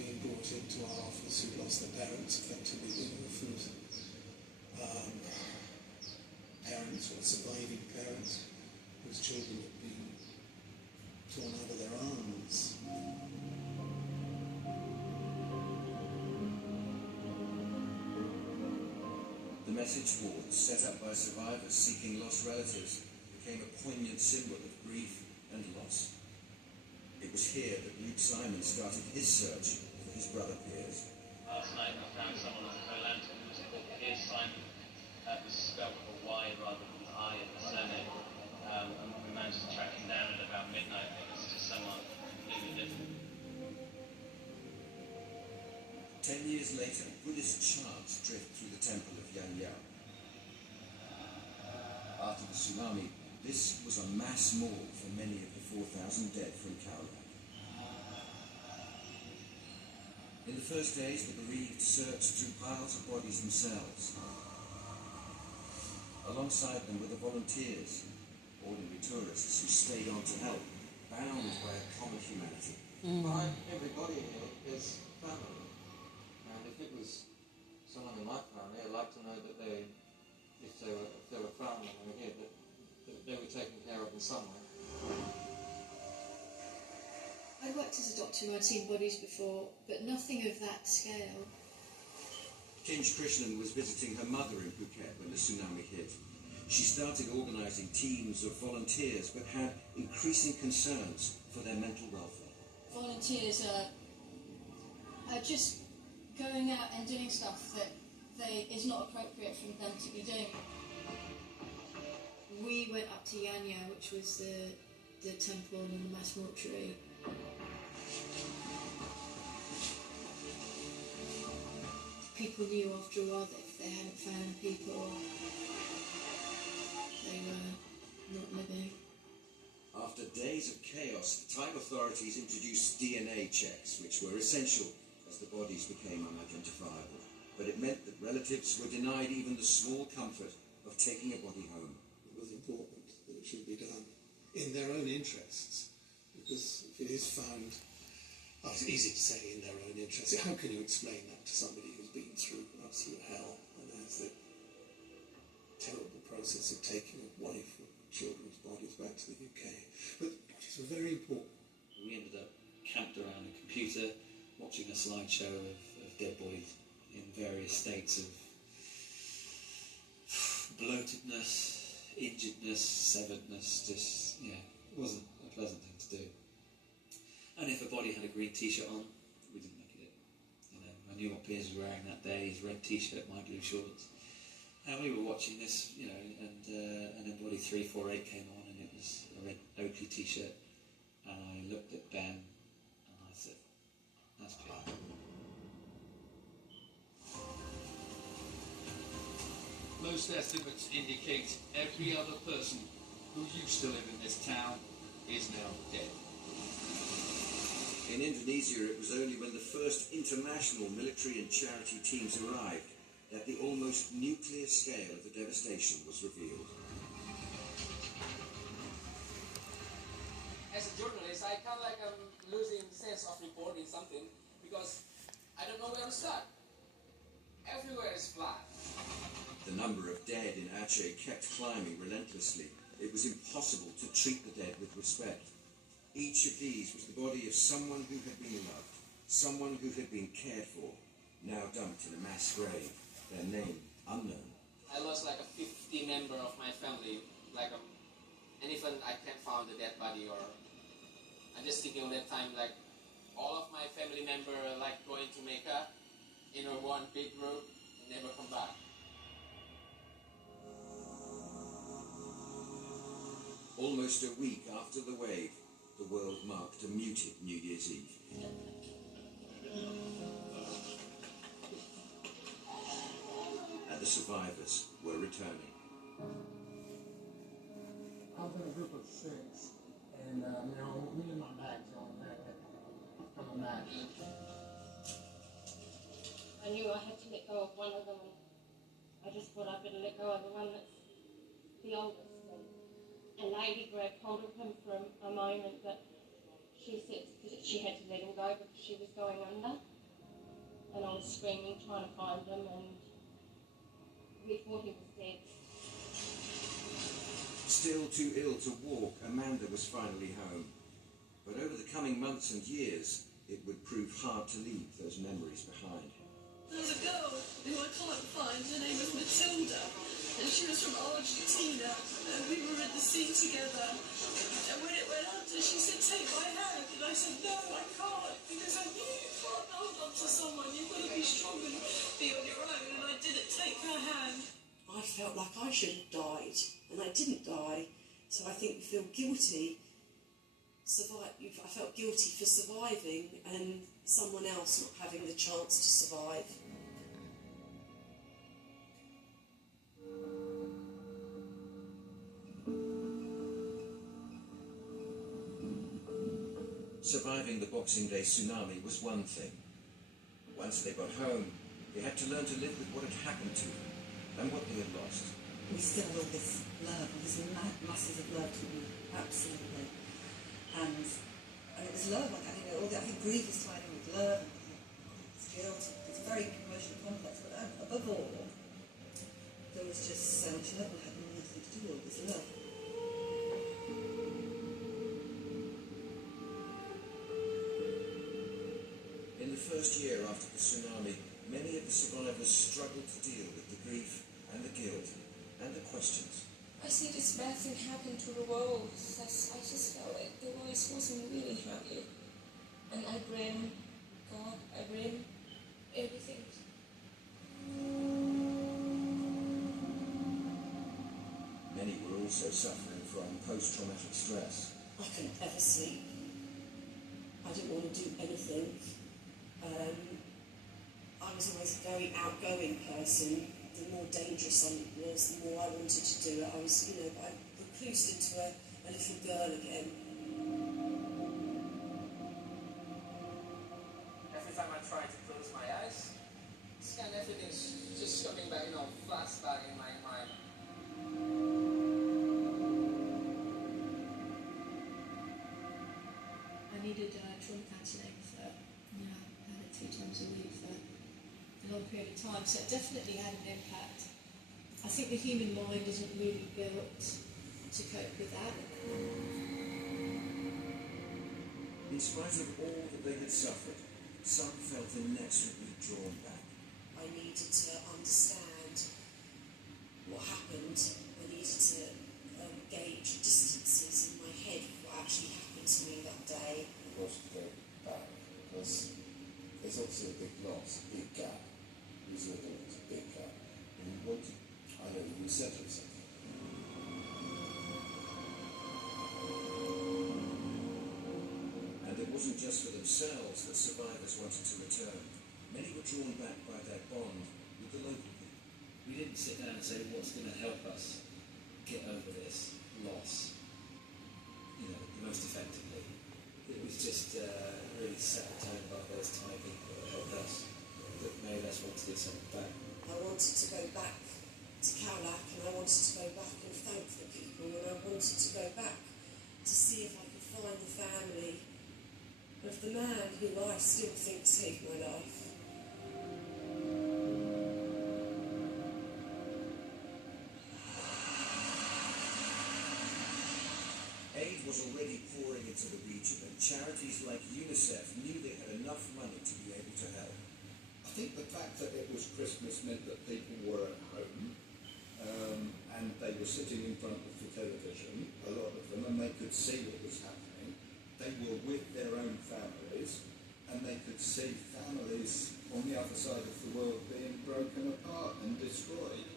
being brought into our office who'd lost their parents, effectively being orphans. Parents or surviving parents whose children had been torn out of their arms. The message boards set up by survivors seeking lost relatives became a poignant symbol of grief and loss. It was here that Luke Simon started his search for his brother Piers. Last night I found someone on the lantern who was called Piers Simon. It was spelled with a Y rather than an I in the surname. And we managed to track him down at about midnight. It was just someone completely different. 10 years later, Buddhist chants drift through the temple of Yanyao. After the tsunami, this was a mass mourn for many of the 4,000 dead from Khao. In the first days, the bereaved searched through piles of bodies themselves. Alongside them were the volunteers, ordinary tourists who stayed on to help, bound by a common humanity. Behind everybody here is family. And if it was someone in my family, I'd like to know that if they were found and they were here, that they were taken care of in some way. I worked as a doctor and I'd seen bodies before, but nothing of that scale. Kinj Krishnan was visiting her mother in Phuket when the tsunami hit. She started organising teams of volunteers, but had increasing concerns for their mental welfare. Volunteers are just going out and doing stuff that is not appropriate for them to be doing. We went up to Yanyao, which was the temple and the mass mortuary. People knew after a while that if they hadn't found people, they were not living. After days of chaos, the time authorities introduced DNA checks, which were essential as the bodies became unidentifiable. But it meant that relatives were denied even the small comfort of taking a body home. It was important that it should be done in their own interests, because if it is found, it's easy to say in their own interests. How can you explain that to somebody who's been through absolute hell and there's the terrible process of taking a wife and children's bodies back to the UK? But bodies were very important. We ended up camped around a computer watching a slideshow of dead bodies in various states of bloatedness, injuredness, severedness. Just, it wasn't a pleasant thing to do. And if a body had a green t-shirt on, we didn't look at it. I knew what Piers was wearing that day, his red t-shirt, my blue shorts. And we were watching this, and then body 348 came on, and it was a red Oakley t-shirt. And I looked at Ben, and I said, that's Piers. Most estimates indicate every other person who used to live in this town is now dead. In Indonesia, it was only when the first international military and charity teams arrived that the almost nuclear scale of the devastation was revealed. As a journalist, I felt like I'm losing sense of reporting something because I don't know where to start. Everywhere is flat. The number of dead in Aceh kept climbing relentlessly. It was impossible to treat the dead with respect. Each of these was the body of someone who had been loved, someone who had been cared for, now dumped in a mass grave, their name unknown. I lost like a 50 member of my family, and even I can't find the dead body, or I'm just thinking of that time, like all of my family member going to Mecca in a one big group and never come back. Almost a week after the wave, the world marked a muted New Year's Eve. And the survivors were returning. I was in a group of 6, and me and my bags on coming back. I knew I had to let go of one of them, and I just thought I'd better let go of the one that's the oldest. And Lady grabbed hold of him for a moment, but she said that she had to let him go because she was going under. and I was screaming, trying to find him, and we thought he was dead. Still too ill to walk, Amanda was finally home. But over the coming months and years, it would prove hard to leave those memories behind. There was a girl who I can't find, her name was Matilda, and she was from Argentina, and we were in the sea together. And when it went under, she said, "Take my hand," and I said, "No, I can't," because I knew you can't hold on to someone, you've got to be strong and be on your own, and I didn't take her hand. I felt like I should have died, and I didn't die, so I think you feel guilty. I felt guilty for surviving and someone else not having the chance to survive. Surviving the Boxing Day tsunami was one thing. Once they got home, they had to learn to live with what had happened to them and what they had lost. We still have all this love, all these masses of love to me, absolutely. And it was love, I think grief is tied in with love, it's guilt, it's very emotionally complex, but above all, there was just so much love, and had nothing to do with all this love. In the first year after the tsunami, many of the survivors struggled to deal with the grief and the guilt and the questions. I see this bad thing happen to the world. I just felt like the world wasn't really happy. And I blame God, I blame everything. Many were also suffering from post-traumatic stress. I couldn't ever sleep. I didn't want to do anything. I was always a very outgoing person. The more dangerous I was, the more I wanted to do it. I was, I reclused into a little girl again. Every time I try to close my eyes, it's kind of everything's just coming back, flashback in my mind. I needed trauma counselling for, I had it 2 times a week for a long period of time, so it definitely had an impact. I think the human mind isn't really built to cope with that. In spite of all that they had suffered, some felt inexorably drawn back. I needed to understand what happened. I needed to gauge distances in my head of what actually happened to me that day. It was to go back because there's obviously a big loss, a big gap. We saw that it was a big gap. And we wanted, resettle something. And it wasn't just for themselves that survivors wanted to return. Many were drawn back by their bond with the local people. We didn't sit down and say, what's going to help us get over this loss, the most effectively. It was just really set a tone by those tiny people that helped us, that made us want to do something back. I wanted to go back to Cowlack, and I wanted to go back and thank the people, and I wanted to go back to see if I could find the family of the man who I still think saved my life. Aid was already pouring into the region, and charities like UNICEF knew they had enough money to be able to help. I think the fact that it was Christmas meant that people were at home and they were sitting in front of the television, a lot of them, and they could see what was happening. They were with their own families, and they could see families on the other side of the world being broken apart and destroyed.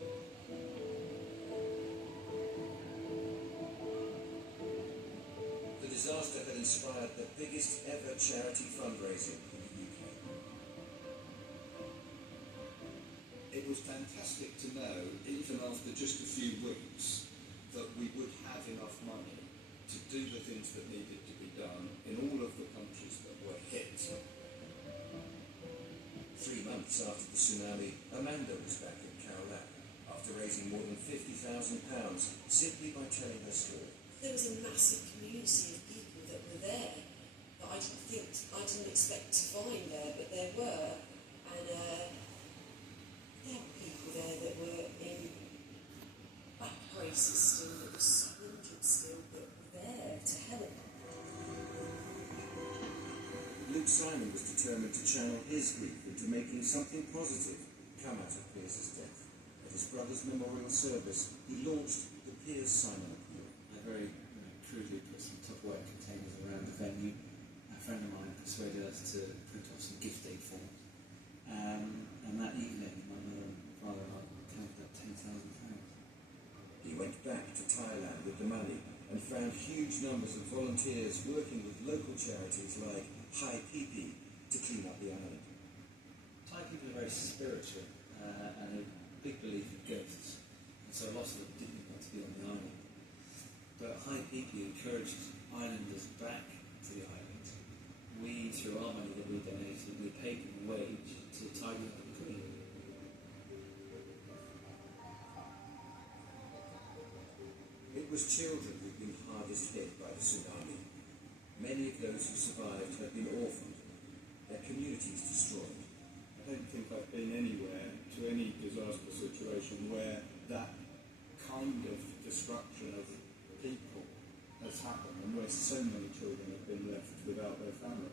The disaster had inspired the biggest ever charity fundraising in the UK. It was fantastic to know, even after just a few weeks, that we would have enough money to do the things that needed to be done in all of the countries that were hit. 3 months after the tsunami, Amanda was back in Cowlack after raising more than £50,000 simply by telling her story. There was a massive community of people that were there that I didn't expect to find there, but there were. And Simon was determined to channel his grief into making something positive come out of Pierce's death. At his brother's memorial service, he launched the Piers Simon Appeal. I very crudely put some Tupperware containers around the venue. A friend of mine persuaded us to print off some gift aid forms. And that evening, my mother and father and I counted up £10,000. He went back to Thailand with the money and found huge numbers of volunteers working with local charities like Hai Pipi to clean up the island. Thai people are very spiritual and a big belief in ghosts, and so lots of them didn't want to be on the island. But Hai Pipi encouraged islanders back to the island. We, through our money that we donated, we paid them a wage to tidy up and clean. It was children who'd been hardest hit by the tsunami. Many of those who survived had been orphaned, their communities destroyed. I don't think I've been anywhere to any disaster situation where that kind of destruction of people has happened and where so many children have been left without their family.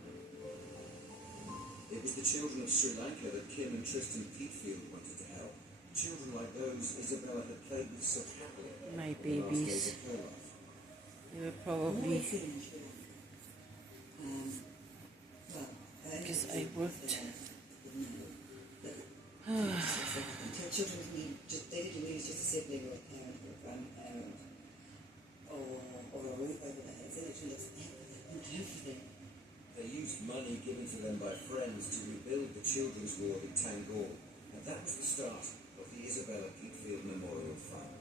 It was the children of Sri Lanka that Kim and Tristan Peatfield wanted to help. Children like those Isabella had played with so happily. My babies. They were probably... because I worked. Children need they didn't need just a sibling or a parent or a grandparent or a roof over their heads. They literally looked at everything. They used money given to them by friends to rebuild the children's ward in Tangor, and that was the start of the Isabella Peatfield Memorial Fund.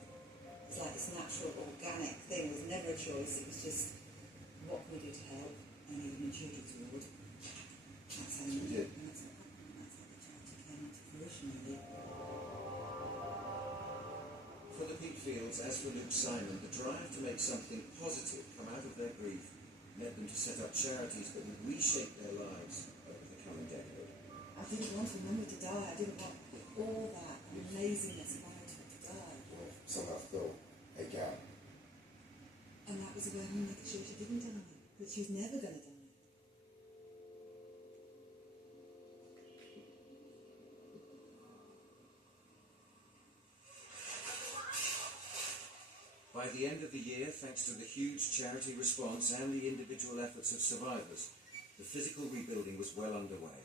It's like this natural, organic thing. It was never a choice. It was just, what can we do to help? And even in children's ward, that's how you do it. And that's how the charity came into fruition, really. For the Peatfields, as for Luke Simon, the drive to make something positive come out of their grief led them to set up charities that would reshape their lives over the coming decade. I didn't want Mummy to die. I didn't want all that amazingness about her to die. Or somehow feel again. And that was the way of making sure she didn't die. That she was never going to die. By the end of the year, thanks to the huge charity response and the individual efforts of survivors, the physical rebuilding was well underway.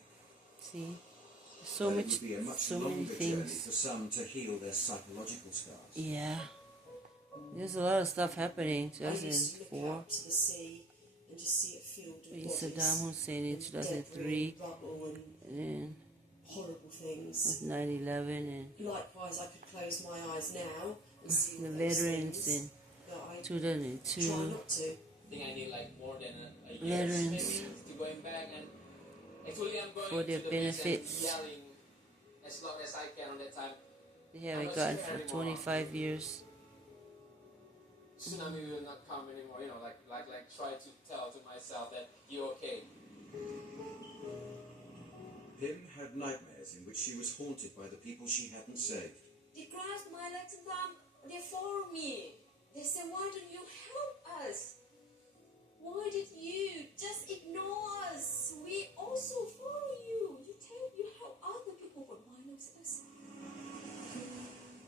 See, so but much, it would be a much so longer many journey things. for some to heal their psychological scars. Yeah, there's a lot of stuff happening. I used to look 2004. out to the sea and just see it filled with Saddam Hussein in and debris 2003, and rubble and then horrible things. with 9/11 and Likewise, I could close my eyes now and see the all those veterans things in that I 2002. try not to. I think I need like more than a year Veterans. maybe to going back, and actually I'm going For their to the beach and benefits. yelling as long as I can on that time. They haven't gotten for 25 years. Tsunami will not come anymore, you know, like try to tell to myself that you're okay. Pim had nightmares in which she was haunted by the people she hadn't saved. They grasp my legs and arms, they follow me. They say, why don't you help us? Why did you just ignore us? We also follow you. You help other people, but why not us?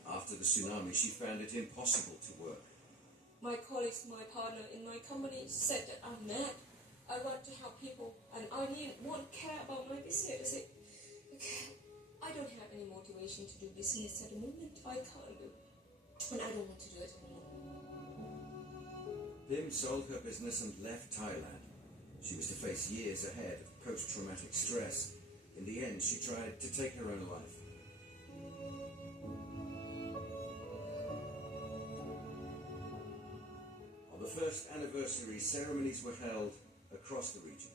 After the tsunami, she found it impossible to work. My colleagues, my partner in my company said that I'm mad. I want to help people and I won't care about my business. I said, okay, I don't have any motivation to do business at the moment. I can't do it. And I don't want to do it anymore. Pim sold her business and left Thailand. She was to face years ahead of post-traumatic stress. In the end, she tried to take her own life. On the first anniversary, ceremonies were held across the region.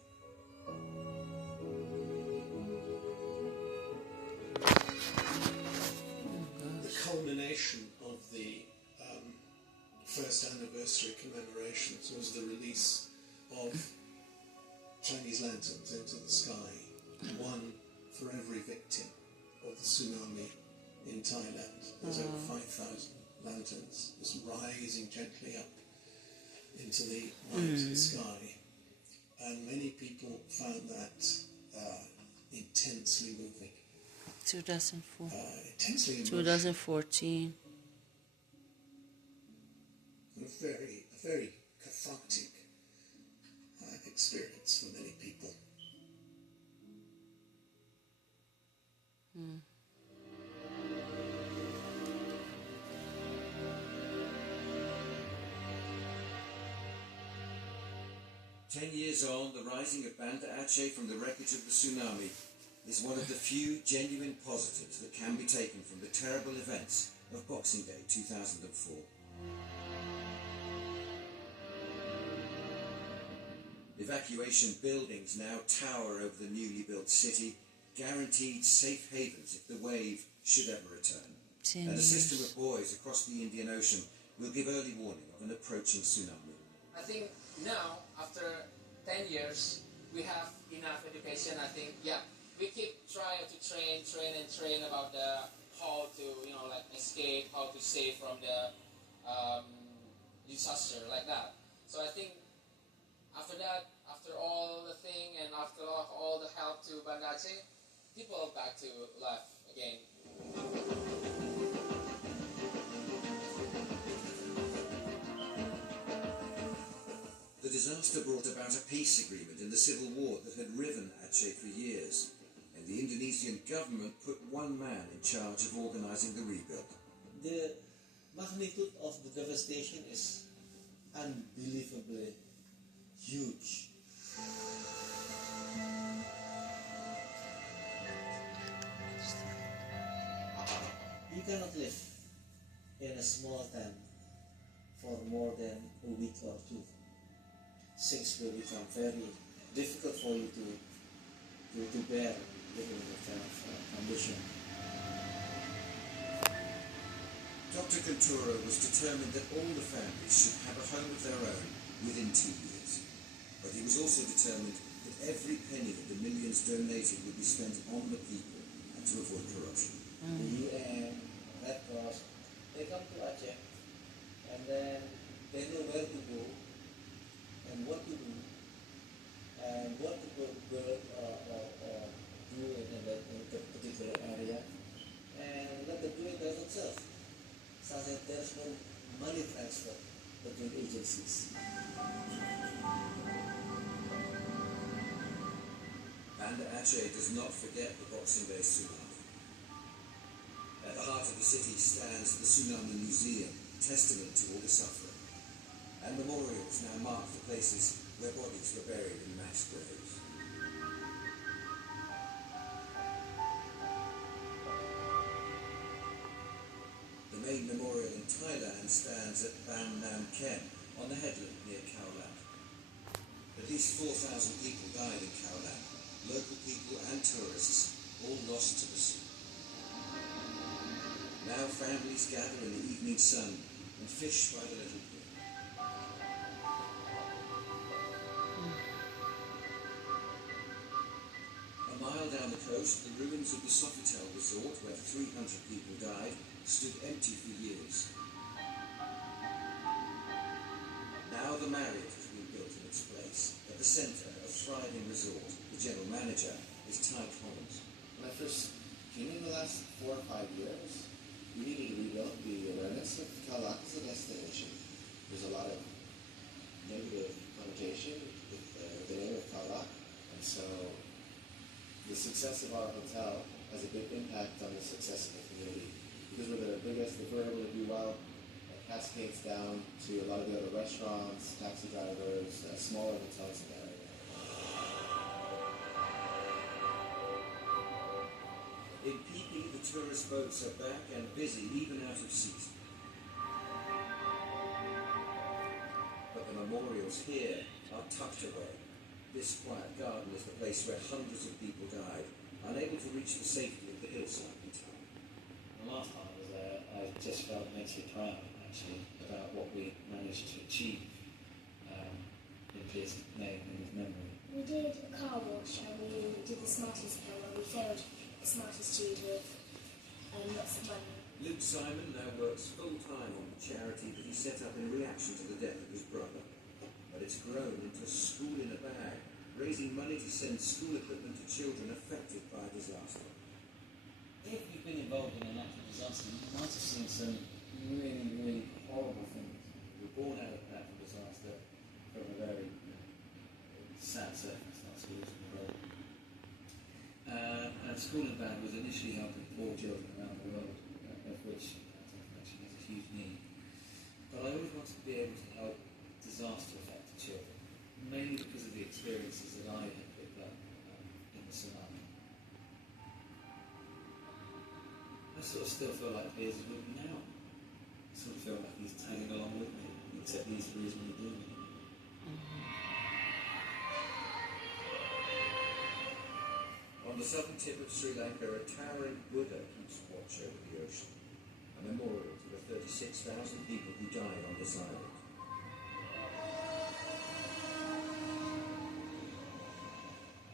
The culmination of the first anniversary commemorations was the release of Chinese lanterns into the sky, one for every victim of the tsunami in Thailand. There's over 5,000 lanterns just rising gently up into the night sky. and many people found that intensely moving. 2004. Intensely emotional. 2014. A very cathartic experience for many people. 10 years on, the rising of Banda Aceh from the wreckage of the tsunami is one of the few genuine positives that can be taken from the terrible events of Boxing Day 2004. Evacuation buildings now tower over the newly built city, guaranteed safe havens if the wave should ever return. And a system of buoys across the Indian Ocean will give early warning of an approaching tsunami. I think now, after 10 years, we have enough education. I think, we keep trying to train about how to, escape, how to save from the disaster like that. So I think after that, after all the thing and after all the help to Banda Aceh, people are back to life again. The disaster brought about a peace agreement in the civil war that had riven Aceh for years, and the Indonesian government put one man in charge of organising the rebuild. The magnitude of the devastation is unbelievably huge. You cannot live in a small tent for more than a week or two. Things will become very difficult for you to bear living in that kind of condition. Dr. Cantura was determined that all the families should have a home of their own within 2 years. But he was also determined that every penny of the millions donated would be spent on the people and to avoid corruption. The UN, Red Cross, they come to Aceh and then they know where to go and what to do and what to build or do in that particular area, and let them do it by themselves. So that there's no money transfer between agencies. Banda Aceh does not forget the Boxing Day tsunami. At the heart of the city stands the Tsunami Museum, testament to all the suffering. And memorials now mark the places where bodies were buried in mass graves. The main memorial in Thailand stands at Ban Nam Ken, on the headland near Khao Lat. At least 4,000 people died in Khao Lat, local people and tourists, all lost to the sea. Now families gather in the evening sun and fish by the little pool. A mile down the coast, the ruins of the Sofitel resort, where 300 people died, stood empty for years. Now the Marriott has been built in its place, at the centre of a thriving resort. The general manager is Ty Collins. When I first came in the last 4 or 5 years, we needed to rebuild the awareness of Khao Lat as a destination. There's a lot of negative connotation with the name of Khao Lat, and so the success of our hotel has a big impact on the success of the community. Because we're the biggest, if we're able to do well, it cascades down to a lot of the other restaurants, taxi drivers, smaller hotels in the area. In Phi, the tourist boats are back and busy, even out of season. But the memorials here are tucked away. This quiet garden is the place where hundreds of people died, unable to reach the safety of the hillside in time. The last time I was there, I just felt immensely proud, actually, about what we managed to achieve in his name, in his memory. We did a car wash and we did the Smarties Hill where we filled the Smarties tube with lots of money. Luke Simon now works full-time on the charity that he set up in reaction to the death of his brother. But it's grown into a school in a bag, raising money to send school equipment to children affected by a disaster. If you've been involved in a natural disaster, you might have seen some really, really horrible things. You were born out of a natural disaster from a very sad circumstance, you losing your role. And School and Band was initially helping poor children around the world, of which information has a huge need. But I always wanted to be able to help disaster-affected children, mainly because of the experiences that I had picked up in the tsunami. I sort of still feel like Piers is with me now. I sort of feel like he's tagging along with me, except he's reasonably doing it. On the southern tip of Sri Lanka, a towering Buddha keeps watch over the ocean, a memorial to the 36,000 people who died on this island.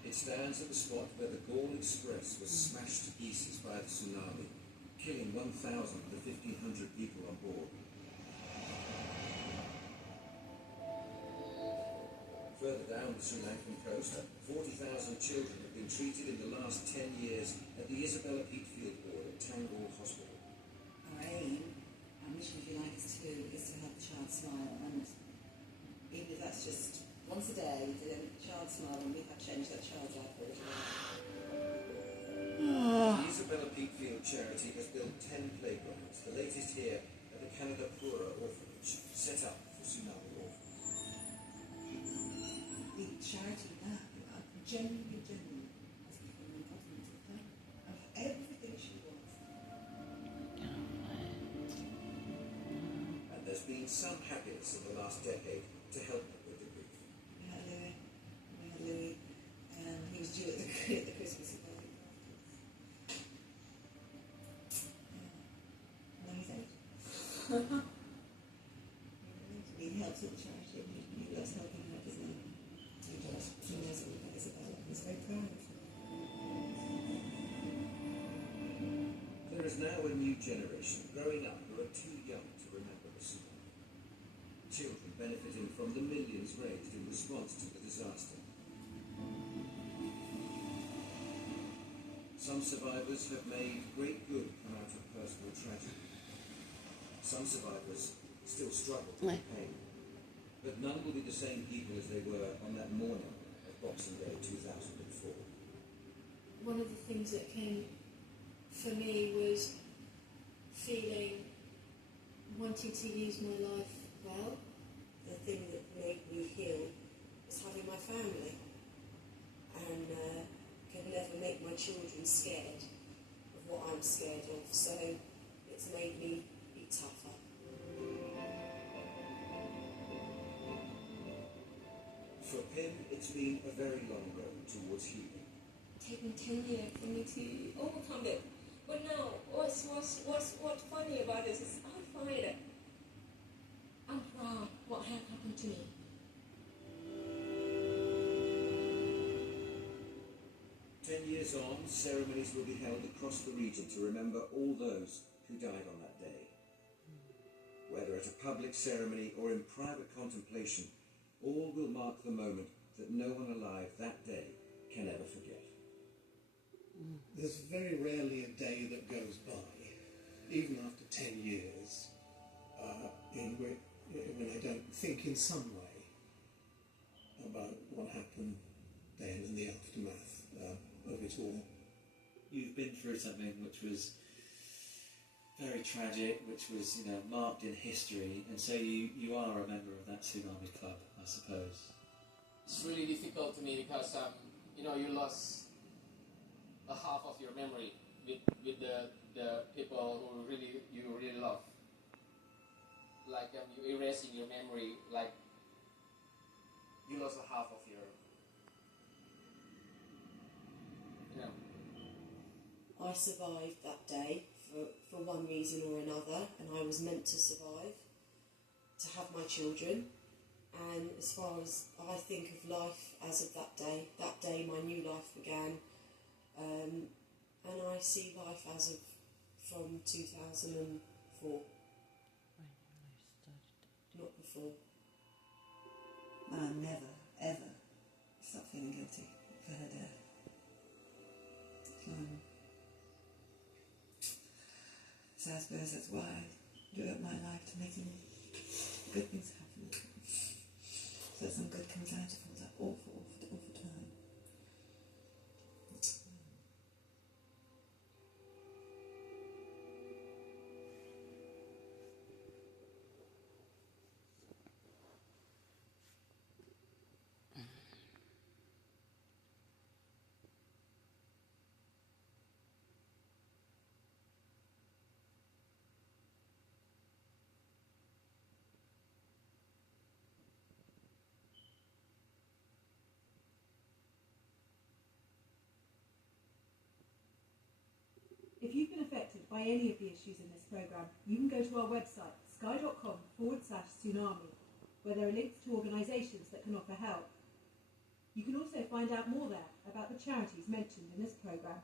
It stands at the spot where the Gaul Express was smashed to pieces by the tsunami, killing 1,000 of the 1,500 people on board. Further down the Sri Lankan coast, 40,000 children have been treated in the last 10 years at the Isabella Peat Field Ward at Tangall Hospital. Our aim, our mission if you like, is to help the child smile, and even if that's just once a day, the child smile, and we have changed that child's life for a The Isabella Peat Field charity has built 10 playgrounds, the latest here at the Kanadapura orphanage, set up for tsunami orphans. The charity now, genuinely, has become an embodiment of her, of everything she was. And there's been some happiness in the last decade to help them with the grief. We had Louis, and he was due at the Christmas party. Now he's out. He helps with the charity, he loves helping out, doesn't he? He does. He knows all that is about it. He's very proud of it. There is now a new generation growing up who are too young to remember the tsunami. Children benefiting from the millions raised in response to the disaster. Some survivors have made great good come out of personal tragedy. Some survivors still struggle with pain. But none will be the same people as they were on that morning of Boxing Day 2004. One of the things that came for me was wanting to use my life well. The thing that made me heal was having my family, and can never make my children scared of what I'm scared of, so it's made me be tougher. For Pim, it's been a very long road towards healing. Taken 10 years for me to overcome it. But now, what's funny about this is I find it. I'm proud what had happened to me. Years on, ceremonies will be held across the region to remember all those who died on that day. Whether at a public ceremony or in private contemplation, all will mark the moment that no one alive that day can ever forget. There's very rarely a day that goes by, even after 10 years, when I don't think in some way about what happened then and the aftermath of it all. You've been through something which was very tragic, which was, marked in history, and so you are a member of that tsunami club, I suppose. It's really difficult to me because, you lost a half of your memory with the people who you really love. Like you erasing your memory, like you lost a half of your. I survived that day for one reason or another, and I was meant to survive, to have my children. And as far as I think of life as of that day my new life began, and I see life as of from 2004. Not before. I never, ever stop feeling guilty for her death. So I suppose that's why I devote my life to making good things happen. So that some good comes out of all that awful, awful, awful time. If you've been affected by any of the issues in this programme, you can go to our website, sky.com/tsunami, where there are links to organisations that can offer help. You can also find out more there about the charities mentioned in this programme.